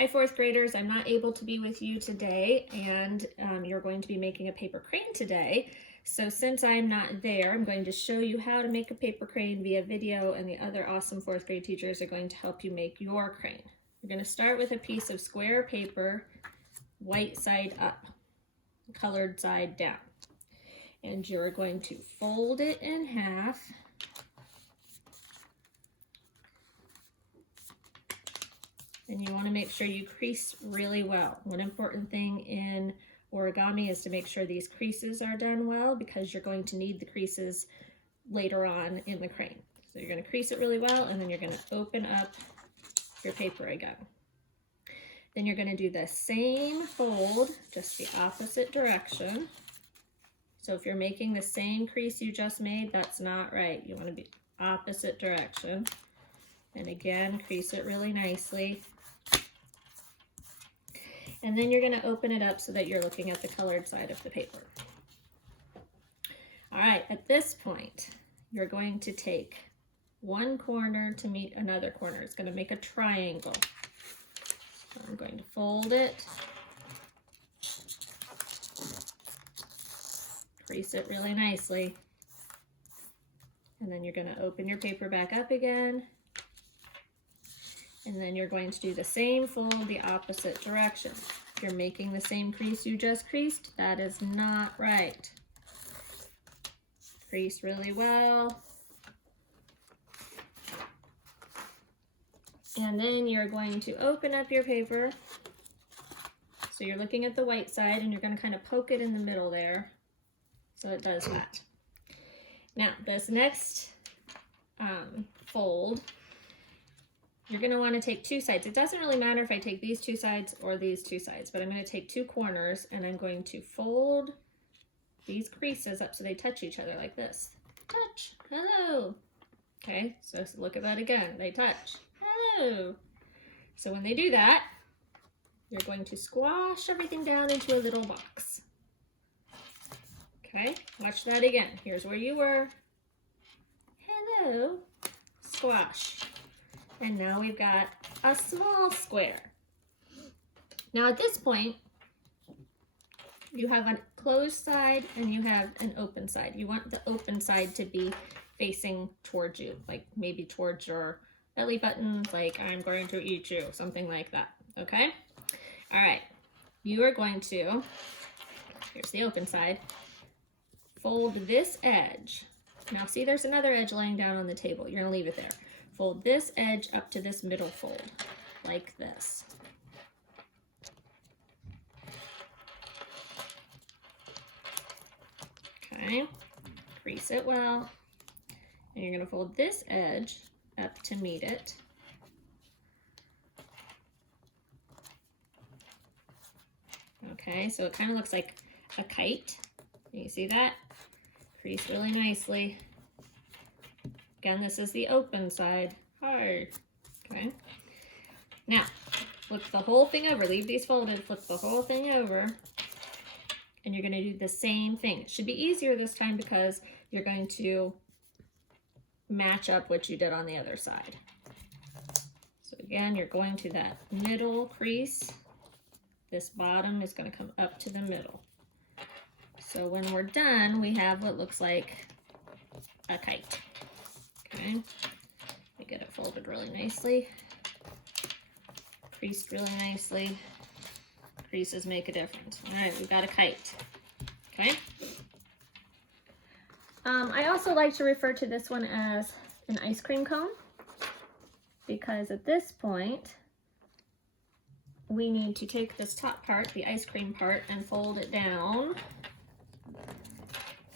Hi, fourth graders. I'm not able to be with you today, and you're going to be making a paper crane today. So since I'm not there, I'm going to show you how to make a paper crane via video, and the other awesome fourth grade teachers are going to help you make your crane. You're going to start with a piece of square paper, white side up, colored side down. And you're going to fold it in half. And you want to make sure you crease really well. One important thing in origami is to make sure these creases are done well, because you're going to need the creases later on in the crane. So you're going to crease it really well, and then you're going to open up your paper again. Then you're going to do the same fold, just the opposite direction. So if you're making the same crease you just made, that's not right. You want to be opposite direction. And again, crease it really nicely. And then you're going to open it up so that you're looking at the colored side of the paper. All right, at this point, you're going to take one corner to meet another corner. It's going to make a triangle. So I'm going to fold it, crease it really nicely, and then you're going to open your paper back up again. And then you're going to do the same fold the opposite direction. If you're making the same crease you just creased, that is not right. Crease really well. And then you're going to open up your paper. So you're looking at the white side, and you're going to kind of poke it in the middle there so it does that. Now, this next fold, you're going to want to take two sides. It doesn't really matter if I take these two sides or these two sides, but I'm going to take two corners, and I'm going to fold these creases up so they touch each other like this. Touch. Hello. Okay, so look at that again. They touch. Hello. So when they do that, you're going to squash everything down into a little box. Okay, watch that again. Here's where you were. Hello. Squash. And now we've got a small square. Now at this point, you have a closed side and you have an open side. You want the open side to be facing towards you, like maybe towards your belly button, like I'm going to eat you, something like that, okay? All right, you are going to, here's the open side, fold this edge. Now see, there's another edge laying down on the table. You're gonna leave it there. Fold this edge up to this middle fold, like this. Okay, crease it well. And you're gonna fold this edge up to meet it. Okay, so it kind of looks like a kite. You see that? Crease really nicely. Again, this is the open side. Hard. Okay. Now, flip the whole thing over. Leave these folded. Flip the whole thing over. And you're going to do the same thing. It should be easier this time because you're going to match up what you did on the other side. So again, you're going to that middle crease. This bottom is going to come up to the middle. So when we're done, we have what looks like a kite. Okay, I get it folded really nicely, creased really nicely. Creases make a difference. All right, we've got a kite. Okay. I also like to refer to this one as an ice cream cone, because at this point, we need to take this top part, the ice cream part, and fold it down,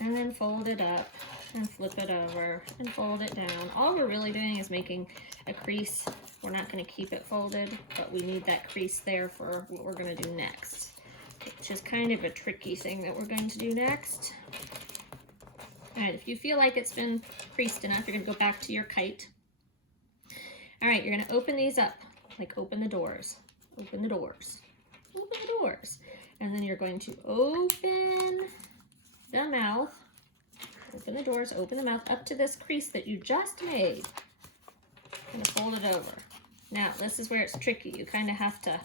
and then fold it up, and flip it over, and fold it down. All we're really doing is making a crease. We're not going to keep it folded, but we need that crease there for what we're going to do next, which is kind of a tricky thing that we're going to do next. All right, if you feel like it's been creased enough, you're going to go back to your kite. All right, you're going to open these up, like open the doors, open the doors, open the doors. And then you're going to open the mouth, open the doors, open the mouth up to this crease that you just made. I'm going to fold it over. Now, this is where it's tricky. You kind of have to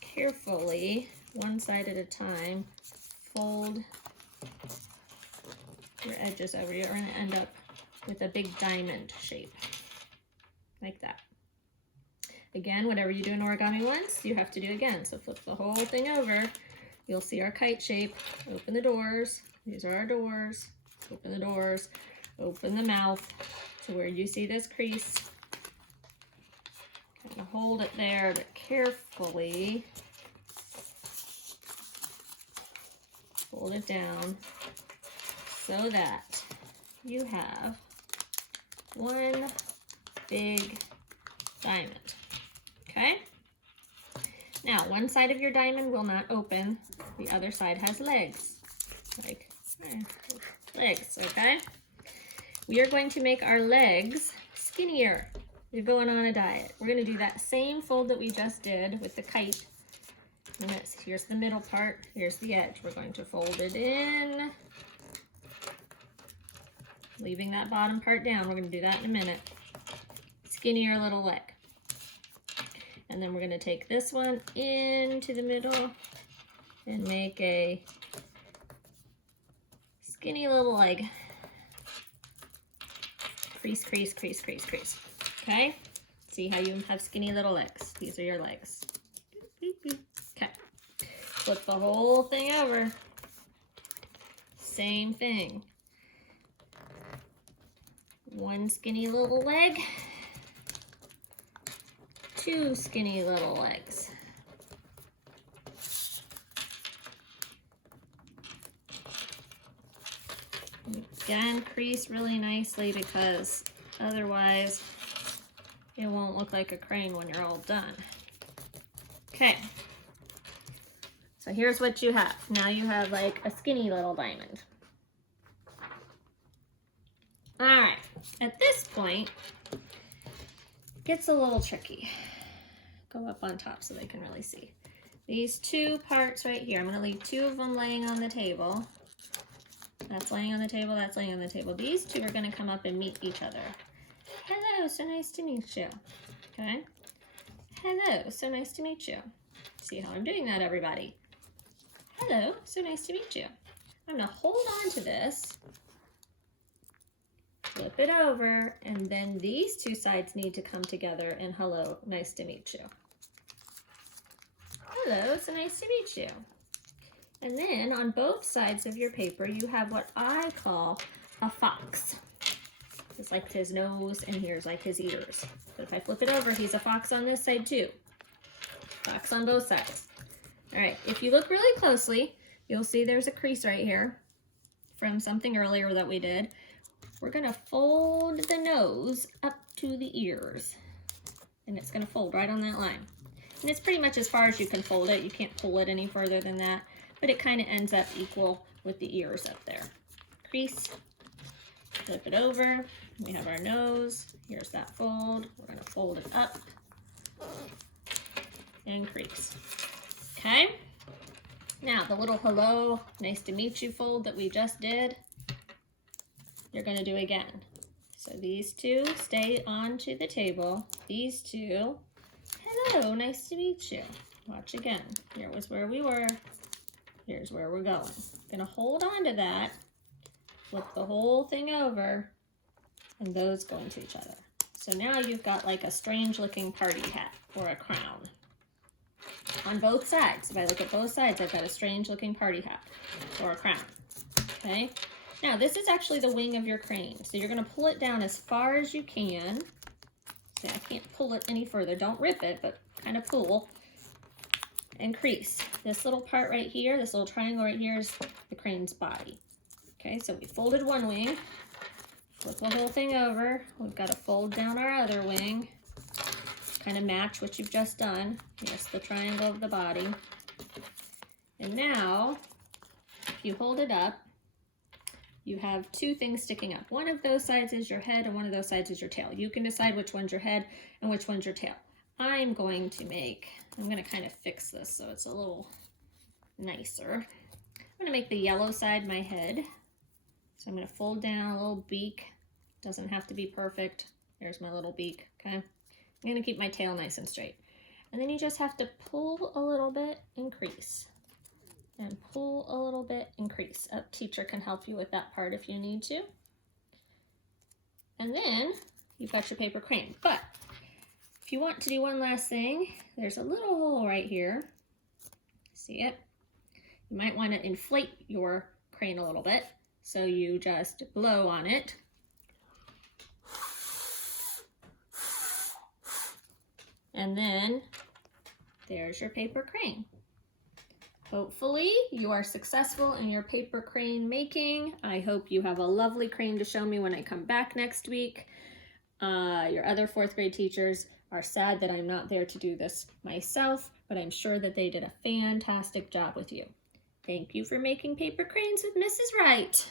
carefully, one side at a time, fold your edges over. You're going to end up with a big diamond shape, like that. Again, whatever you do in origami once, you have to do again. So flip the whole thing over. You'll see our kite shape. Open the doors. These are our doors. Open the doors. Open the mouth to where you see this crease. Kind of hold it there, but carefully fold it down so that you have one big diamond. Okay? Now, one side of your diamond will not open. The other side has legs. Like legs, okay? We are going to make our legs skinnier. You're going on a diet. We're going to do that same fold that we just did with the kite. And here's the middle part. Here's the edge. We're going to fold it in, leaving that bottom part down. We're going to do that in a minute. Skinnier little leg. And then we're going to take this one into the middle and make a skinny little leg. Crease, crease, crease, crease, crease. Okay? See how you have skinny little legs. These are your legs. Okay. Flip the whole thing over. Same thing. One skinny little leg. Two skinny little legs. Again, crease really nicely because otherwise it won't look like a crane when you're all done. Okay, so here's what you have. Now you have like a skinny little diamond. All right, at this point, it gets a little tricky. Go up on top so they can really see. These two parts right here, I'm gonna leave two of them laying on the table. That's laying on the table, that's laying on the table. These two are gonna come up and meet each other. Hello, so nice to meet you. Okay? Hello, so nice to meet you. See how I'm doing that, everybody? Hello, so nice to meet you. I'm gonna hold on to this, flip it over, and then these two sides need to come together and hello, nice to meet you. Hello, so nice to meet you. And then on both sides of your paper, you have what I call a fox. It's like his nose, and here's like his ears. But if I flip it over, he's a fox on this side too. Fox on both sides. All right, if you look really closely, you'll see there's a crease right here from something earlier that we did. We're gonna fold the nose up to the ears. And it's gonna fold right on that line. And it's pretty much as far as you can fold it. You can't pull it any further than that. But it kind of ends up equal with the ears up there. Crease, flip it over, we have our nose, here's that fold, we're gonna fold it up, and crease. Okay? Now, the little hello, nice to meet you fold that we just did, you're gonna do again. So these two stay onto the table, these two, hello, nice to meet you. Watch again, here was where we were. Here's where we're going. Gonna hold on to that, flip the whole thing over, and those go into each other. So now you've got like a strange looking party hat or a crown on both sides. If I look at both sides, I've got a strange looking party hat or a crown, okay? Now this is actually the wing of your crane. So you're gonna pull it down as far as you can. See, I can't pull it any further. Don't rip it, but kind of pull. And crease. This little part right here, this little triangle right here is the crane's body. Okay, so we folded one wing, flip the whole thing over. We've got to fold down our other wing, kind of match what you've just done. Here's the triangle of the body. And now, if you hold it up, you have two things sticking up. One of those sides is your head and one of those sides is your tail. You can decide which one's your head and which one's your tail. I'm going to kind of fix this so it's a little nicer. I'm going to make the yellow side my head. So I'm going to fold down a little beak. Doesn't have to be perfect. There's my little beak, okay? I'm gonna keep my tail nice and straight. And then you just have to pull a little bit and crease. And pull a little bit and crease. A teacher can help you with that part if you need to. And then you've got your paper crane. But if you want to do one last thing, there's a little hole right here. See it? You might want to inflate your crane a little bit. So you just blow on it. And then there's your paper crane. Hopefully you are successful in your paper crane making. I hope you have a lovely crane to show me when I come back next week. Your other 4th grade teachers are sad that I'm not there to do this myself, but I'm sure that they did a fantastic job with you. Thank you for making paper cranes with Mrs. Wright.